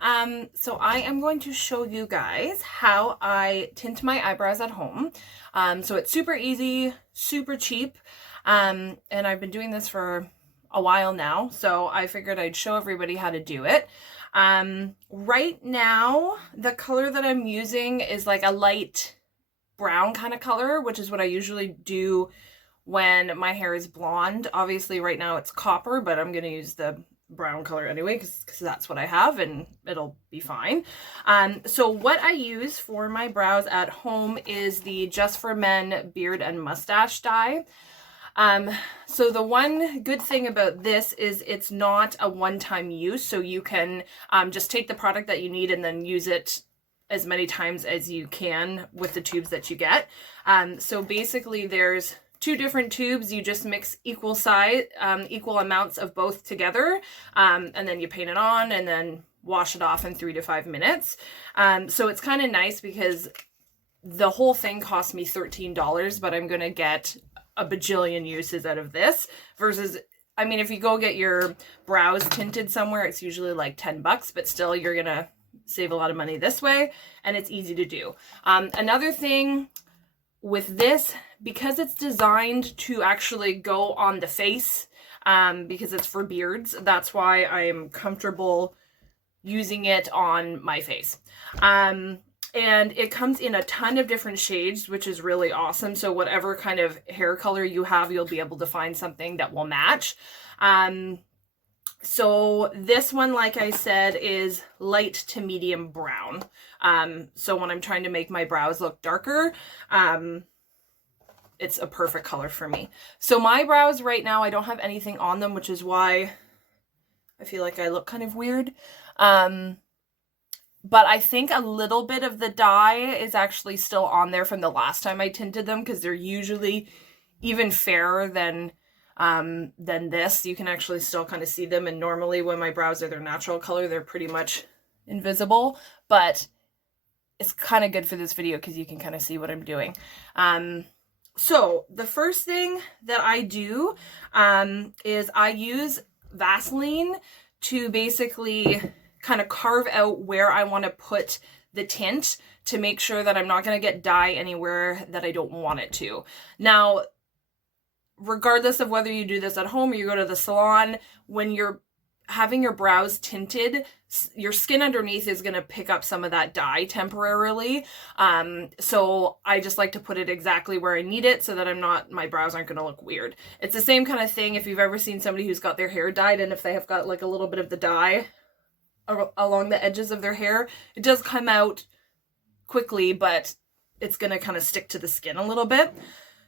So I am going to show you guys how I tint my eyebrows at home. So it's super easy, super cheap, and I've been doing this for a while now, so I figured I'd show everybody how to do it. Right now, the color that I'm using is like a light brown kind of color, which is what I usually do when my hair is blonde. Obviously right now it's copper, but I'm going to use the brown color anyway because that's what I have and it'll be fine. So what I use for my brows at home is the Just for Men Beard and Mustache dye. So the one good thing about this is it's not a one-time use, so you can just take the product that you need and then use it as many times as you can with the tubes that you get. So basically there's two different tubes. You just mix equal amounts of both together, and then you paint it on and then wash it off in 3 to 5 minutes. So it's kind of nice because the whole thing cost me $13, but I'm going to get a bajillion uses out of this versus, I mean, if you go get your brows tinted somewhere, it's usually like 10 bucks, but still you're going to save a lot of money this way, and it's easy to do. Another thing with this, because it's designed to actually go on the face, because it's for beards, that's why I'm comfortable using it on my face. And it comes in a ton of different shades, which is really awesome. So whatever kind of hair color you have, you'll be able to find something that will match. So this one, like I said, is light to medium brown. So when I'm trying to make my brows look darker, it's a perfect color for me. So my brows right now, I don't have anything on them, which is why I feel like I look kind of weird. But I think a little bit of the dye is actually still on there from the last time I tinted them, because they're usually even fairer than this. You can actually still kind of see them, and normally when my brows are their natural color, they're pretty much invisible, but it's kind of good for this video because you can kind of see what I'm doing. So the first thing that I do is I use Vaseline to basically kind of carve out where I want to put the tint to make sure that I'm not going to get dye anywhere that I don't want it to. Now, regardless of whether you do this at home or you go to the salon, when you're having your brows tinted, your skin underneath is going to pick up some of that dye temporarily. So I just like to put it exactly where I need it so that my brows aren't going to look weird. It's the same kind of thing if you've ever seen somebody who's got their hair dyed, and if they have got like a little bit of the dye along the edges of their hair, it does come out quickly, but it's going to kind of stick to the skin a little bit.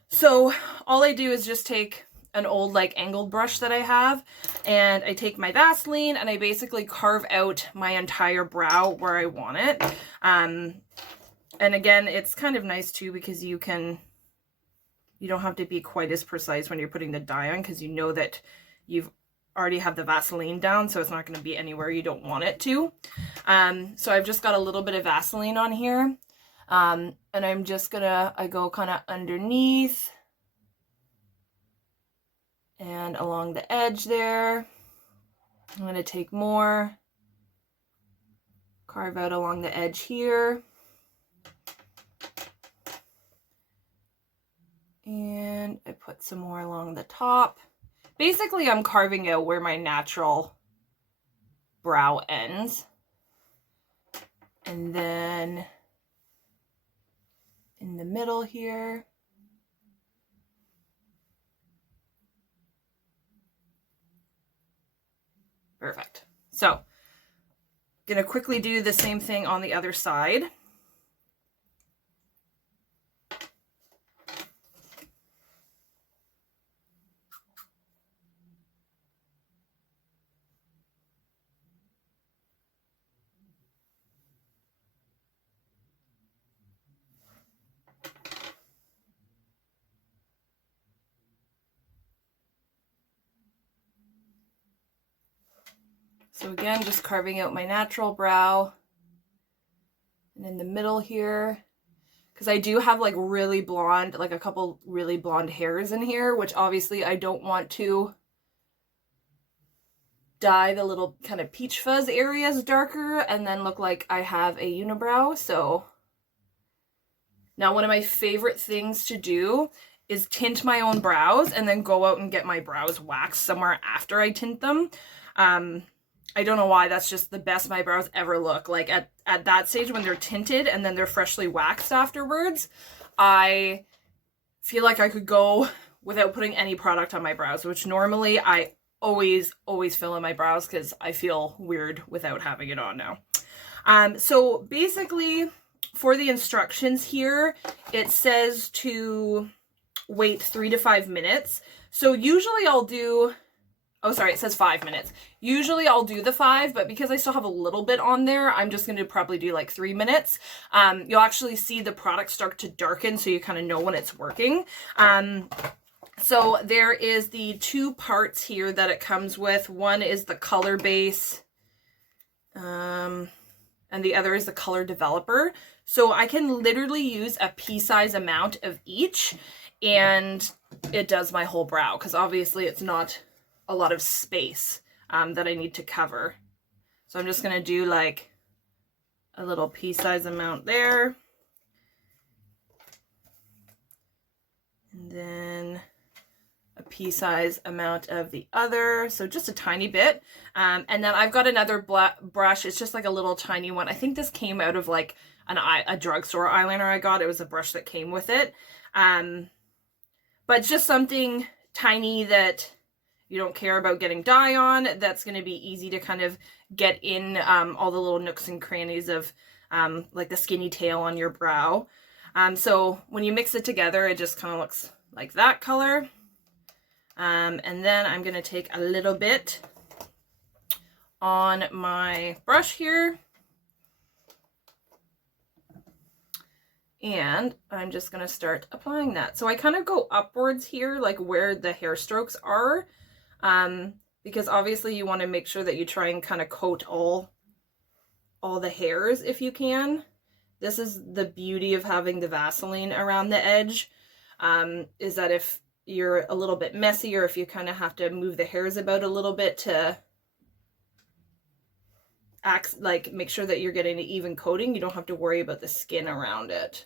So all I do is just take an old like angled brush that I have, and I take my Vaseline and I basically carve out my entire brow where I want it. And again, it's kind of nice too because you don't have to be quite as precise when you're putting the dye on, because you know that you've already have the Vaseline down, so it's not going to be anywhere you don't want it to. So I've just got a little bit of Vaseline on here, and I'm just I go kind of underneath and along the edge there. I'm going to take more, carve out along the edge here, and I put some more along the top. Basically, I'm carving out where my natural brow ends. And then in the middle here. Perfect. So, I'm going to quickly do the same thing on the other side. So again, just carving out my natural brow. And in the middle here, because I do have like really blonde, like a couple really blonde hairs in here, which obviously I don't want to dye the little kind of peach fuzz areas darker and then look like I have a unibrow. So now one of my favorite things to do is tint my own brows and then go out and get my brows waxed somewhere after I tint them. I don't know why, that's just the best my brows ever look. Like at that stage when they're tinted and then they're freshly waxed afterwards, I feel like I could go without putting any product on my brows, which normally I always fill in my brows because I feel weird without having it on now. So basically for the instructions here, it says to wait 3 to 5 minutes. So usually I'll do, oh sorry, it says 5 minutes. Usually I'll do the 5, but because I still have a little bit on there, I'm just going to probably do like 3 minutes. You'll actually see the product start to darken, so you kind of know when it's working. So there is the 2 parts here that it comes with. One is the color base, and the other is the color developer. So I can literally use a pea-size amount of each, and it does my whole brow, because obviously it's not a lot of space that I need to cover. So I'm just going to do like a little pea-size amount there. And then a pea-size amount of the other, so just a tiny bit. And then I've got another brush. It's just like a little tiny one. I think this came out of like a drugstore eyeliner I got. It was a brush that came with it. But just something tiny that you don't care about getting dye on, that's going to be easy to kind of get in all the little nooks and crannies of like the skinny tail on your brow. So when you mix it together, it just kind of looks like that color. And then I'm going to take a little bit on my brush here. And I'm just going to start applying that. So I kind of go upwards here, like where the hair strokes are, because obviously you want to make sure that you try and kind of coat all the hairs if you can. This is the beauty of having the Vaseline around the edge, is that if you're a little bit messy, or if you kind of have to move the hairs about a little bit to make sure that you're getting an even coating, you don't have to worry about the skin around it.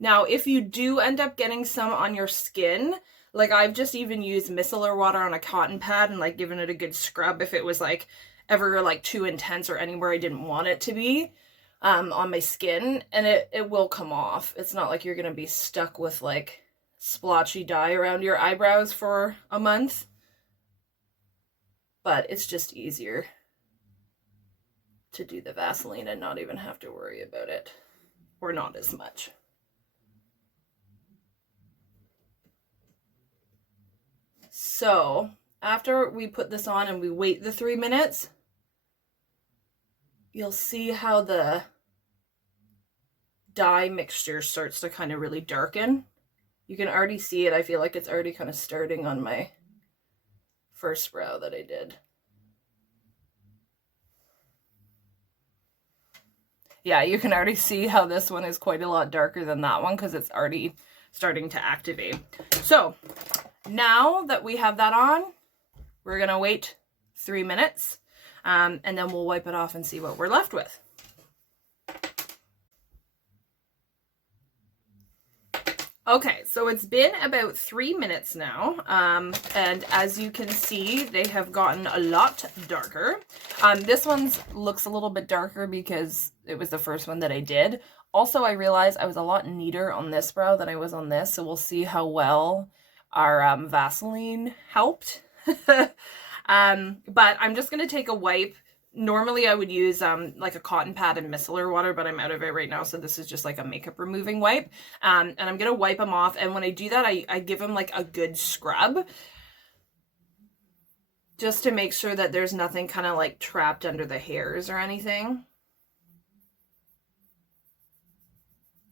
Now, if you do end up getting some on your skin, like I've just even used micellar water on a cotton pad and like given it a good scrub if it was like ever like too intense or anywhere I didn't want it to be on my skin, and it will come off. It's not like you're gonna be stuck with like splotchy dye around your eyebrows for a month, but it's just easier to do the Vaseline and not even have to worry about it, or not as much. So after we put this on and we wait the 3 minutes, you'll see how the dye mixture starts to kind of really darken. You can already see it. I feel like it's already kind of starting on my first brow that I did. Yeah, you can already see how this one is quite a lot darker than that one because it's already starting to activate. So now that we have that on, we're gonna wait 3 minutes, and then we'll wipe it off and see what we're left with. Okay, so it's been about 3 minutes now, and as you can see, they have gotten a lot darker. This one looks a little bit darker because it was the first one that I did. Also, I realized I was a lot neater on this brow than I was on this, so we'll see how well our Vaseline helped. But I'm just going to take a wipe. Normally I would use like a cotton pad and micellar water, but I'm out of it right now, so this is just like a makeup removing wipe. And I'm going to wipe them off, and when I do that, I give them like a good scrub, just to make sure that there's nothing kind of like trapped under the hairs or anything.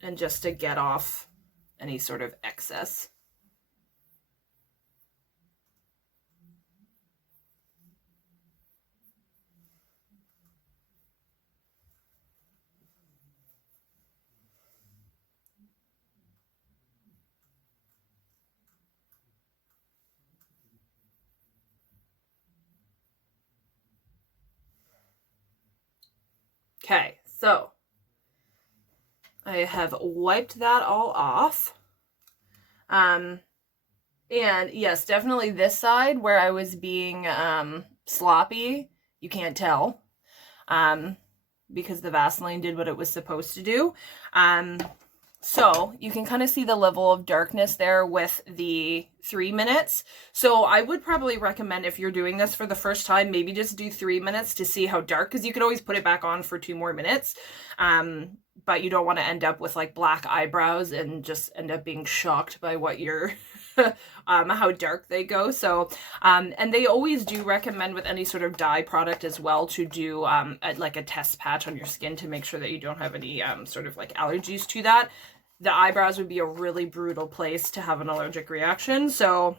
And just to get off any sort of excess. Okay, so I have wiped that all off. And yes, definitely this side where I was being sloppy, you can't tell. Because the Vaseline did what it was supposed to do. So you can kind of see the level of darkness there with the 3 minutes. So I would probably recommend, if you're doing this for the first time, maybe just do 3 minutes to see how dark, because you could always put it back on for 2 more minutes. But you don't want to end up with like black eyebrows and just end up being shocked by what you're how dark they go. So and they always do recommend with any sort of dye product as well to do like a test patch on your skin to make sure that you don't have any sort of like allergies to that. The eyebrows would be a really brutal place to have an allergic reaction, so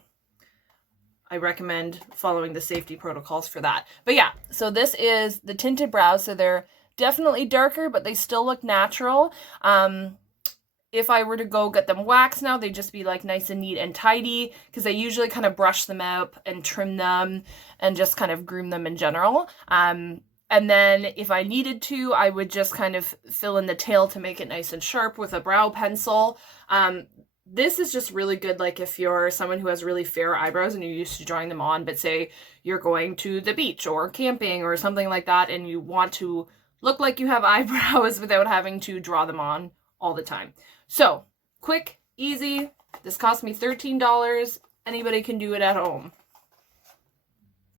I recommend following the safety protocols for that. But yeah, so this is the tinted brows, so they're definitely darker, but they still look natural. If I were to go get them waxed now, they'd just be like nice and neat and tidy, because I usually kind of brush them up and trim them and just kind of groom them in general. And then if I needed to, I would just kind of fill in the tail to make it nice and sharp with a brow pencil. This is just really good, like if you're someone who has really fair eyebrows and you're used to drawing them on, but say you're going to the beach or camping or something like that, and you want to look like you have eyebrows without having to draw them on all the time. So, quick, easy. This cost me $13. Anybody can do it at home.